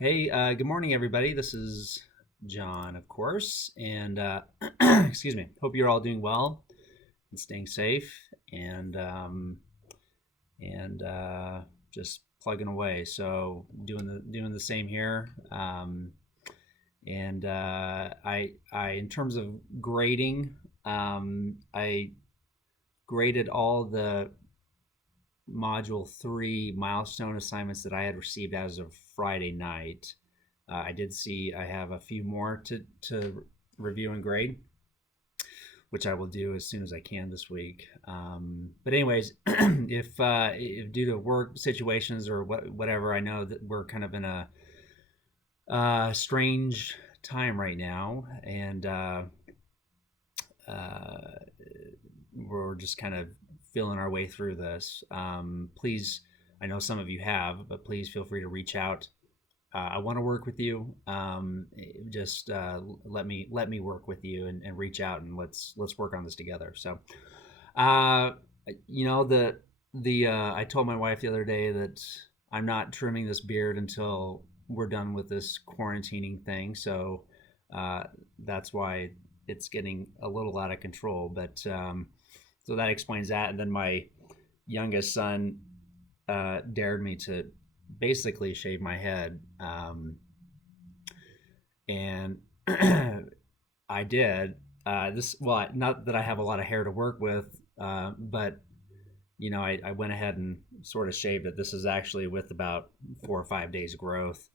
Hey, good morning, everybody. This is John, of course, and excuse me. Hope you're all doing well and staying safe, and and just plugging away. So doing the same here. And I in terms of grading, I graded all the module 3 milestone assignments that I had received as of Friday night. I did see I have a few more to review and grade, which I will do as soon as I can this week. But anyways, if due to work situations or whatever, I know that we're kind of in a strange time right now, and uh, we're just kind of feeling our way through this. Please, I know some of you have, but please feel free to reach out. I want to work with you. Just let me work with you and reach out, and let's work on this together. So, uh, the I told my wife the other day that I'm not trimming this beard until we're done with this quarantining thing. So uh, that's why it's getting a little out of control. But so that explains that. And then my youngest son dared me to basically shave my head, and I did. This well, not that I have a lot of hair to work with, but I went ahead and sort of shaved it. This is actually with about 4 or 5 days growth,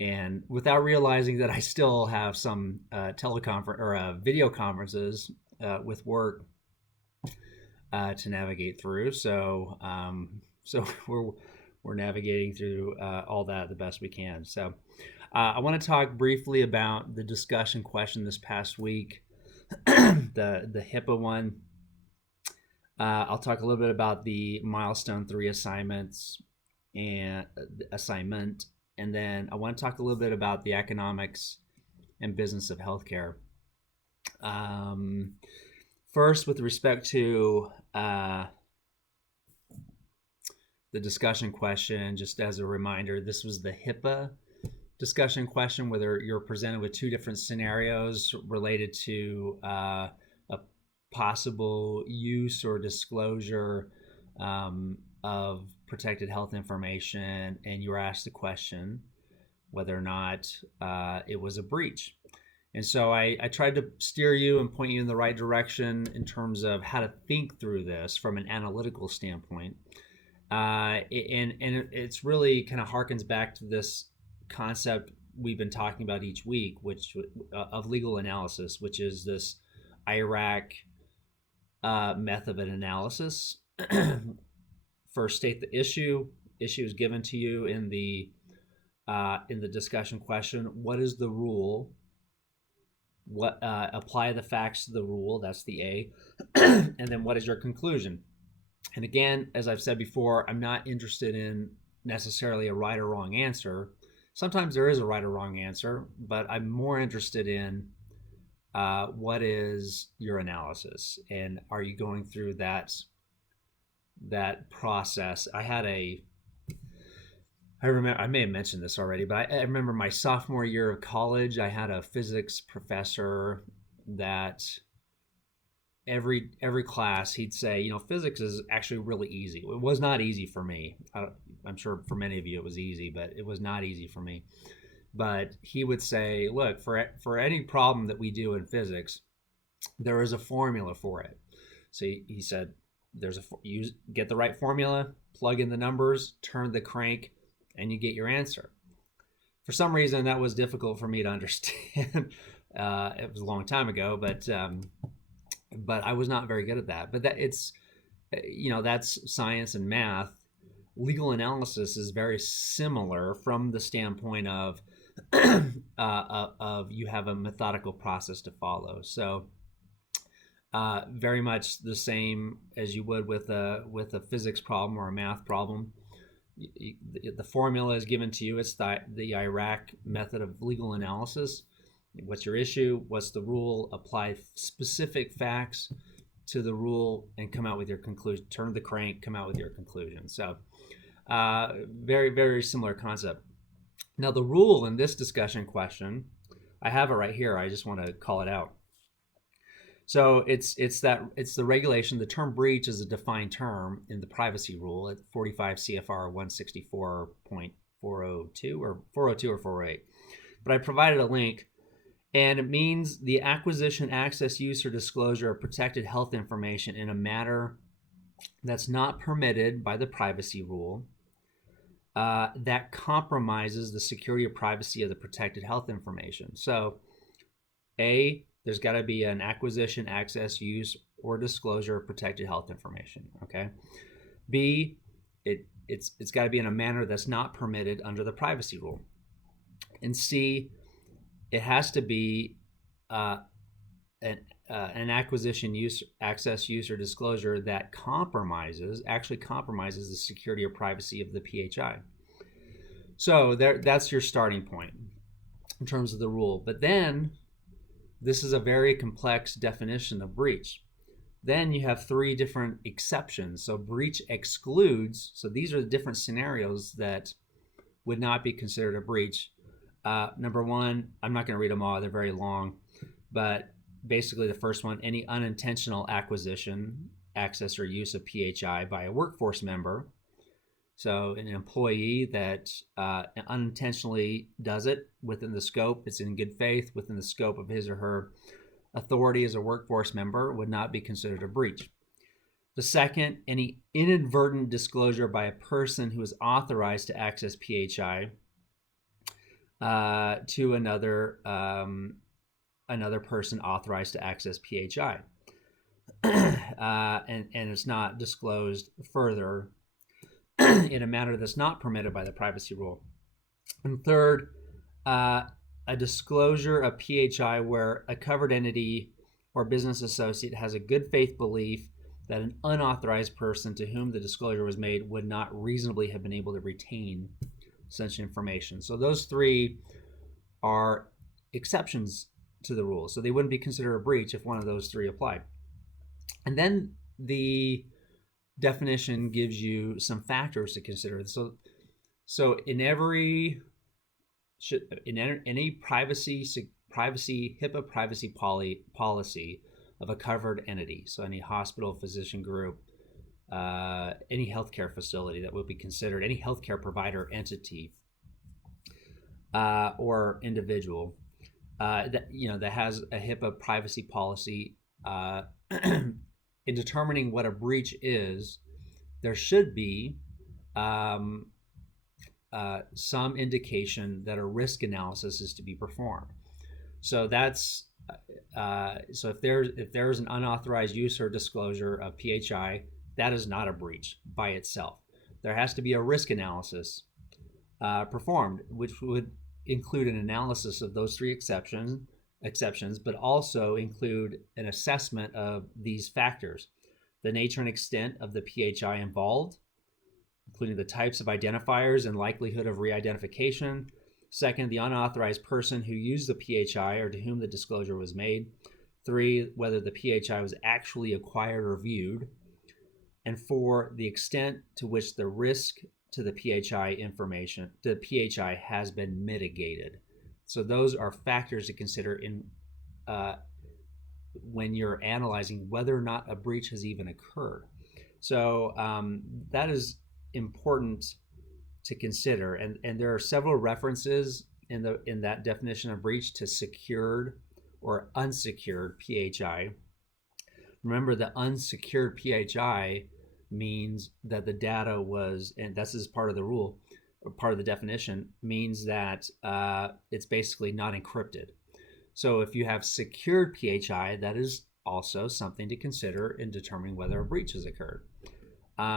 and without realizing that I still have some teleconference or video conferences with work to navigate through. So we're navigating through all that the best we can. So I want to talk briefly about the discussion question this past week, the HIPAA one. I'll talk a little bit about the milestone 3 assignments and assignment, and then I want to talk a little bit about the economics and business of healthcare. Um, First, with respect to the discussion question, just as a reminder, this was the HIPAA discussion question, whether you're presented with two different scenarios related to a possible use or disclosure of protected health information, and you were asked the question whether or not it was a breach. And so I tried to steer you and point you in the right direction in terms of how to think through this from an analytical standpoint. And it's really kind of harkens back to this concept we've been talking about each week, which of legal analysis, which is this IRAC method of analysis. First, state the issue. Issue is given to you in the discussion question. What is the rule? What apply the facts to the rule? That's the A. And then what is your conclusion? And again, as I've said before, I'm not interested in necessarily a right or wrong answer. Sometimes there is a right or wrong answer, but I'm more interested in what is your analysis, and are you going through that process? I remember, I may have mentioned this already, but I remember my sophomore year of college, I had a physics professor that every class he'd say, physics is actually really easy. It was not easy for me. I'm sure for many of you it was easy, but it was not easy for me. But he would say, look, for any problem that we do in physics, there is a formula for it. So he said, you get the right formula, plug in the numbers, turn the crank, and you get your answer. For some reason, that was difficult for me to understand. It was a long time ago, but I was not very good at that. But that's science and math. Legal analysis is very similar from the standpoint of you have a methodical process to follow. So very much the same as you would with a physics problem or a math problem. The formula is given to you. It's the IRAC method of legal analysis. What's your issue? What's the rule? Apply specific facts to the rule and come out with your conclusion. Turn the crank, come out with your conclusion. So very, very similar concept. Now, the rule in this discussion question, I have it right here. I just want to call it out. So it's the regulation. The term breach is a defined term in the privacy rule at 45 CFR 164.402 or 402 or 408. But I provided a link, and it means the acquisition, access, use, or disclosure of protected health information in a manner that's not permitted by the privacy rule, that compromises the security or privacy of the protected health information. So, A, there's got to be an acquisition, access, use, or disclosure of protected health information. Okay. B, it's got to be in a manner that's not permitted under the privacy rule. And C, it has to be an acquisition, use, access, use, or disclosure that actually compromises the security or privacy of the PHI. So that's your starting point in terms of the rule. But then this is a very complex definition of breach. Then you have three different exceptions. So breach excludes, so these are the different scenarios that would not be considered a breach. Number one, I'm not going to read them all, they're very long, but basically the first one, any unintentional acquisition, access, or use of PHI by a workforce member. So an employee that unintentionally does it within the scope, it's in good faith, within the scope of his or her authority as a workforce member, would not be considered a breach. The second, any inadvertent disclosure by a person who is authorized to access PHI to another person authorized to access PHI, and it's not disclosed further in a manner that's not permitted by the privacy rule. And third, a disclosure of PHI where a covered entity or business associate has a good faith belief that an unauthorized person to whom the disclosure was made would not reasonably have been able to retain such information. So those three are exceptions to the rule. So they wouldn't be considered a breach if one of those three applied. And then the definition gives you some factors to consider. So in any privacy HIPAA privacy policy of a covered entity, so any hospital, physician group, any healthcare facility that would be considered, any healthcare provider entity or individual that has a HIPAA privacy policy, in determining what a breach is, there should be some indication that a risk analysis is to be performed. So that's so if there's an unauthorized use or disclosure of PHI, that is not a breach by itself. There has to be a risk analysis performed, which would include an analysis of those three exceptions, but also include an assessment of these factors: the nature and extent of the PHI involved, including the types of identifiers and likelihood of re-identification. Second, the unauthorized person who used the PHI or to whom the disclosure was made. Three, whether the PHI was actually acquired or viewed. And four, the extent to which the risk to the PHI has been mitigated. So those are factors to consider in when you're analyzing whether or not a breach has even occurred. So that is important to consider, and there are several references in that definition of breach to secured or unsecured PHI. Remember, the unsecured PHI means that the data was, and this is part of the rule, or part of the definition, means that it's basically not encrypted. So if you have secured PHI, that is also something to consider in determining whether a breach has occurred.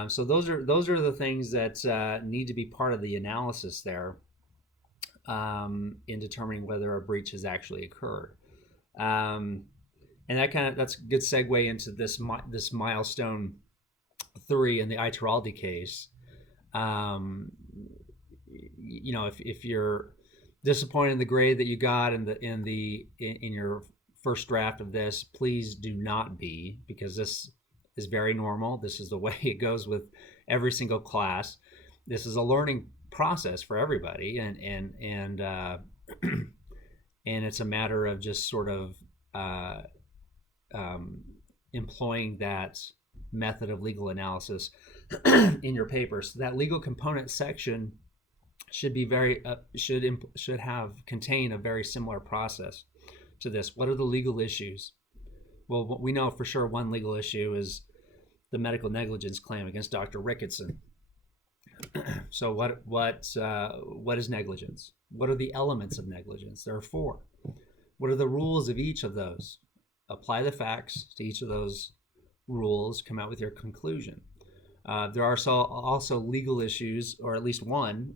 So those are the things that need to be part of the analysis there in determining whether a breach has actually occurred. And that's a good segue into this milestone 3 in the Ituraldi case. If you're disappointed in the grade that you got in your first draft of this, please do not be, because this is very normal. This is the way it goes with every single class. This is a learning process for everybody, and and it's a matter of just sort of uh, um, employing that method of legal analysis in your paper. So that legal component section should be very should have contain a very similar process to this. What are the legal issues? Well, we know for sure one legal issue is the medical negligence claim against Dr. Ricketson. So what is negligence? What are the elements of negligence? There are four. What are the rules of each of those? Apply the facts to each of those rules. Come out with your conclusion. There are also legal issues, or at least one,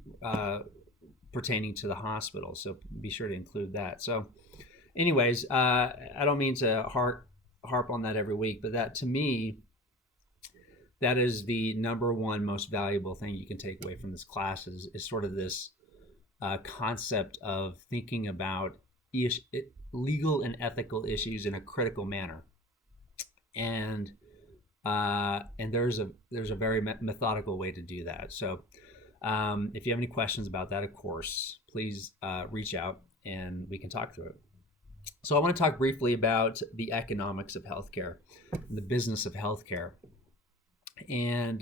pertaining to the hospital. So be sure to include that. So, anyways, I don't mean to harp on that every week, but that to me, that is the number one most valuable thing you can take away from this class is sort of this concept of thinking about legal and ethical issues in a critical manner, and there's a very methodical way to do that. So if you have any questions about that, of course, please reach out and we can talk through it. So I want to talk briefly about the economics of healthcare, the business of healthcare, and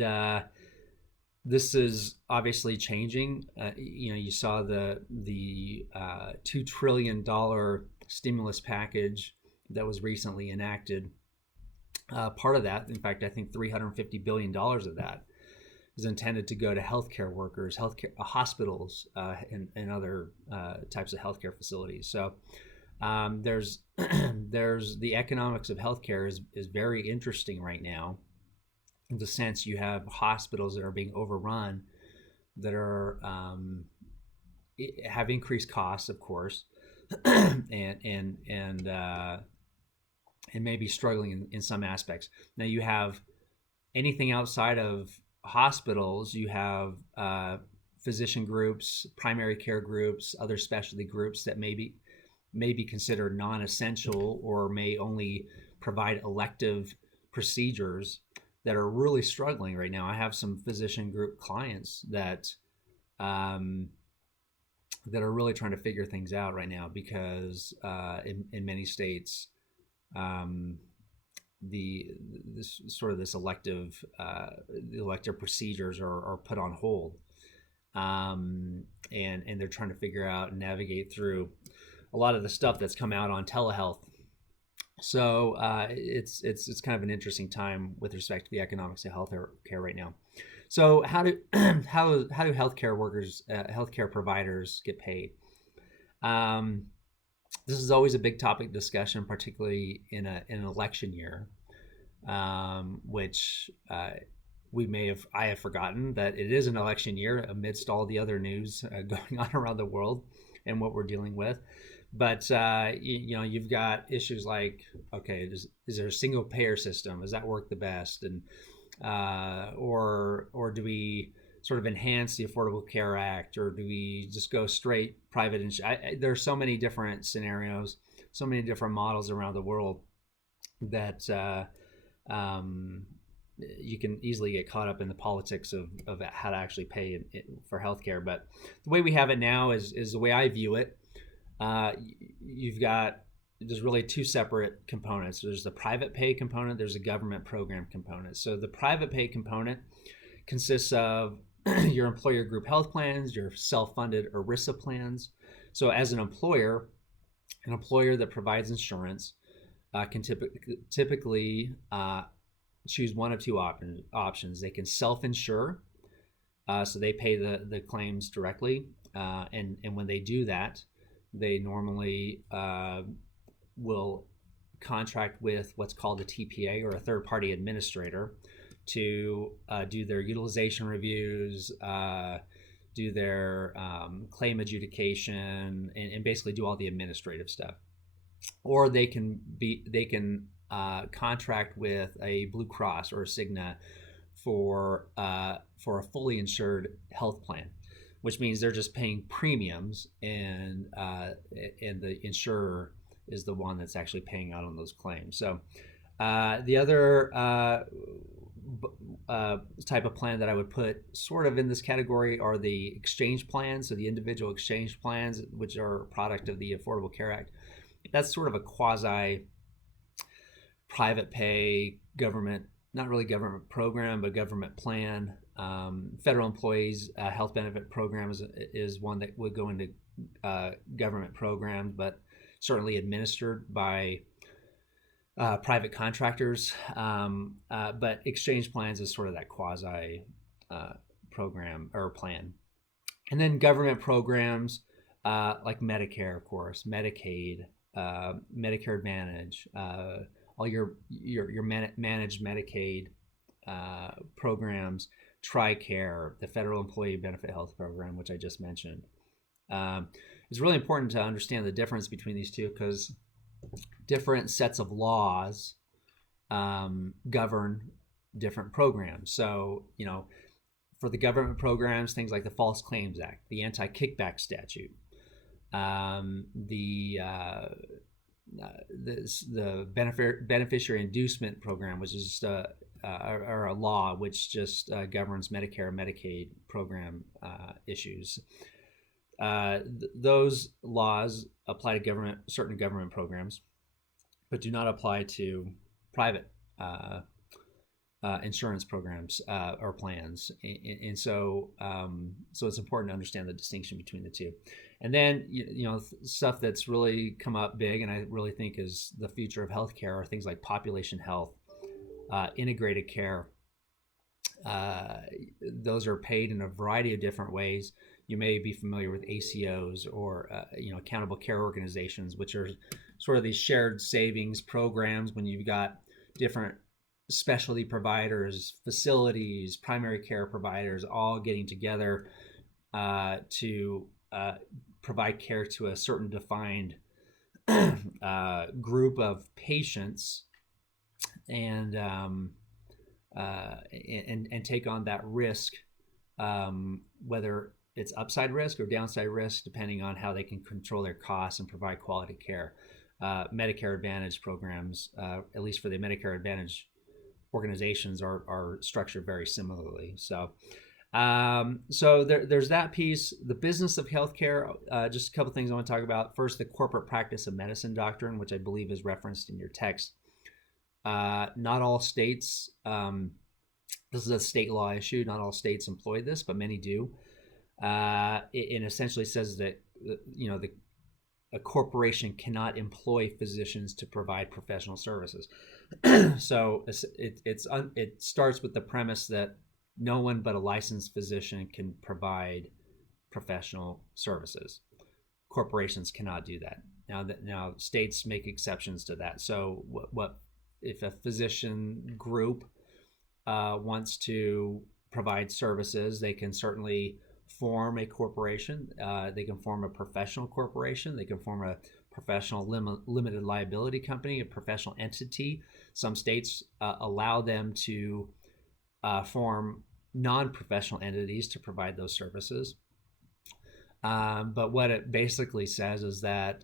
this is obviously changing. You saw the $2 trillion stimulus package that was recently enacted. Part of that, in fact, I think $350 billion of that is intended to go to healthcare workers, healthcare hospitals, and other types of healthcare facilities. So there's the economics of healthcare is very interesting right now. In the sense you have hospitals that are being overrun, that are have increased costs, of course, and maybe struggling in some aspects. Now you have anything outside of hospitals. You have physician groups, primary care groups, other specialty groups that may be considered non-essential or may only provide elective procedures that are really struggling right now. I have some physician group clients that are really trying to figure things out right now because in many states, this elective procedures are put on hold, and they're trying to figure out and navigate through a lot of the stuff that's come out on telehealth. So it's kind of an interesting time with respect to the economics of healthcare right now. So how do healthcare workers, healthcare providers get paid? This is always a big topic discussion, particularly in an election year, which I have forgotten that it is an election year amidst all the other news going on around the world and what we're dealing with. But you've got issues like, okay, is there a single payer system? Does that work the best? And or do we sort of enhance the Affordable Care Act, or do we just go straight private? There are so many different scenarios, so many different models around the world that you can easily get caught up in the politics of how to actually pay for healthcare. But the way we have it now is the way I view it. There's really two separate components. There's the private pay component, there's a government program component. So the private pay component consists of your employer group health plans, your self-funded ERISA plans. So as an employer that provides insurance can typically choose one of two options. They can self-insure, so they pay the claims directly, and when they do that, they normally will contract with what's called a TPA, or a third-party administrator, to do their utilization reviews, do their claim adjudication, and basically do all the administrative stuff. Or they can contract with a Blue Cross or a Cigna for a fully insured health plan, which means they're just paying premiums, and the insurer is the one that's actually paying out on those claims. So the other type of plan that I would put sort of in this category are the exchange plans, so the individual exchange plans, which are a product of the Affordable Care Act. That's sort of a quasi private pay government, not really government program, but government plan. Federal employees health benefit program is one that would go into government programs, but certainly administered by private contractors. But exchange plans is sort of that quasi program or plan. And then government programs like Medicare, of course, Medicaid, Medicare Advantage, all your managed Medicaid programs, TRICARE, the Federal Employee Benefit Health Program, which I just mentioned. It's really important to understand the difference between these two because different sets of laws govern different programs. So, for the government programs, things like the False Claims Act, the Anti-Kickback Statute, the beneficiary inducement program, which is just or a law which just governs Medicare and Medicaid program issues. Those laws apply to certain government programs, but do not apply to private insurance programs or plans, and so it's important to understand the distinction between the two. And then stuff that's really come up big, and I really think is the future of healthcare, are things like population health, integrated care. Those are paid in a variety of different ways. You may be familiar with ACOs or accountable care organizations, which are sort of these shared savings programs when you've got different specialty providers, facilities, primary care providers all getting together to provide care to a certain defined group of patients, and take on that risk, whether it's upside risk or downside risk, depending on how they can control their costs and provide quality care. Medicare Advantage programs, at least for the Medicare Advantage organizations, are structured very similarly. So there's that piece. The business of healthcare, just a couple things I want to talk about. First, the corporate practice of medicine doctrine, which I believe is referenced in your text. Not all states, this is a state law issue, not all states employ this, but many do. It essentially says that a corporation cannot employ physicians to provide professional services. So it starts with the premise that no one but a licensed physician can provide professional services. Corporations cannot do that. Now states make exceptions to that. So what if a physician group wants to provide services, they can certainly form a corporation. They can form a professional corporation. They can form a professional limited liability company, a professional entity. Some states allow them to form non-professional entities to provide those services. But what it basically says is that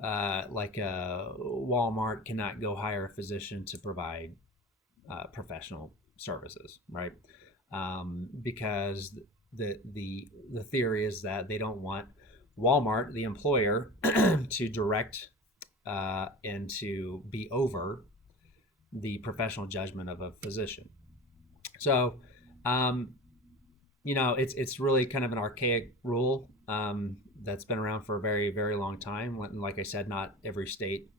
like Walmart cannot go hire a physician to provide professional services, right? Because the theory is that they don't want Walmart, the employer, to direct and to be over the professional judgment of a physician. So, it's really kind of an archaic rule that's been around for a very, very long time. Like I said, not every state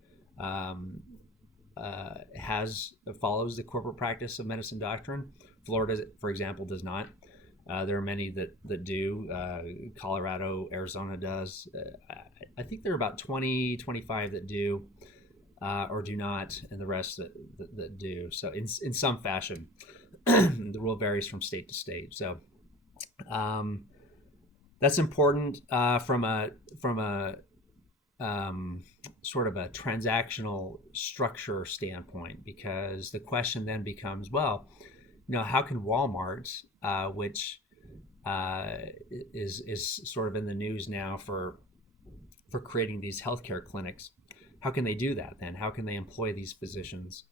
follows the corporate practice of medicine doctrine. Florida, for example, does not. There are many that do. Colorado, Arizona does. I think there are about 20, 25 that do or do not, and the rest that do. So in some fashion, the rule varies from state to state. So that's important from a sort of a transactional structure standpoint, because the question then becomes, well, how can Walmart, which is sort of in the news now for creating these healthcare clinics, how can they do that then? How can they employ these physicians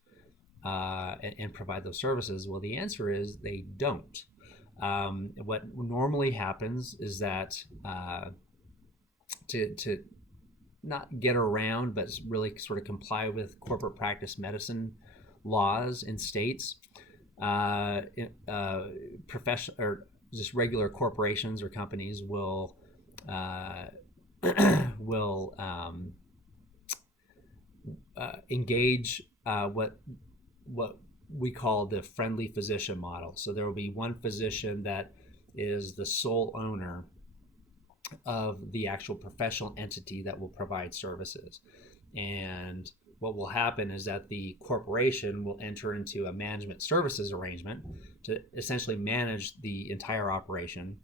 and provide those services? Well, the answer is they don't. What normally happens is that to not get around, but really sort of comply with corporate practice medicine laws in states, uh, professional or just regular corporations or companies uh, will engage what we call the friendly physician model. So there will be one physician that is the sole owner of the actual professional entity that will provide services. And what will happen is that the corporation will enter into a management services arrangement to essentially manage the entire operation,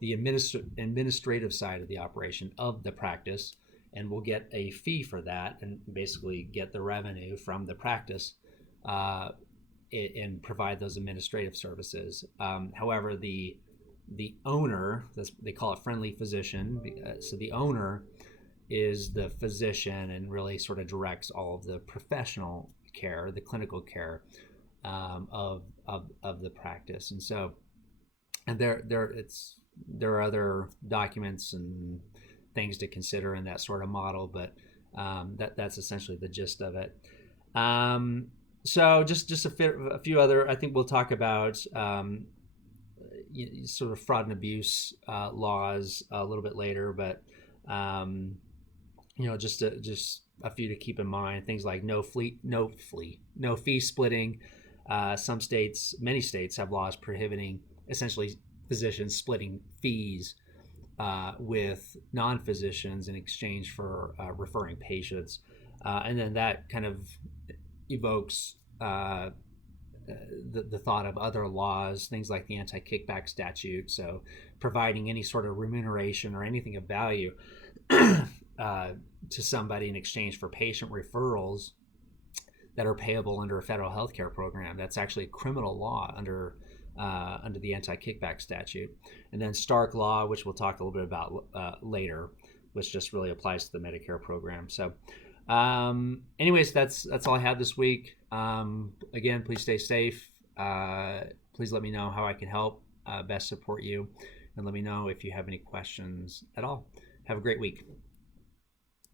the administrative side of the operation of the practice, and will get a fee for that and basically get the revenue from the practice uh, and provide those administrative services. However, the owner, they call it friendly physician, so the owner is the physician and really sort of directs all of the professional care, the clinical care of the practice. And so, and there are other documents and things to consider in that sort of model, but that's essentially the gist of it. So just a few other. I think we'll talk about sort of fraud and abuse laws a little bit later, but um, just a few to keep in mind. Things like no fee splitting. Some states, many states, have laws prohibiting essentially physicians splitting fees with non-physicians in exchange for referring patients, and then that kind of evokes the thought of other laws, things like the anti-kickback statute. So, providing any sort of remuneration or anything of value to somebody in exchange for patient referrals that are payable under a federal health care program. That's actually a criminal law under the anti-kickback statute. And then Stark Law, which we'll talk a little bit about later, which just really applies to the Medicare program. So, anyways, that's all I have this week. Again, please stay safe. Please let me know how I can help best support you, and let me know if you have any questions at all. Have a great week.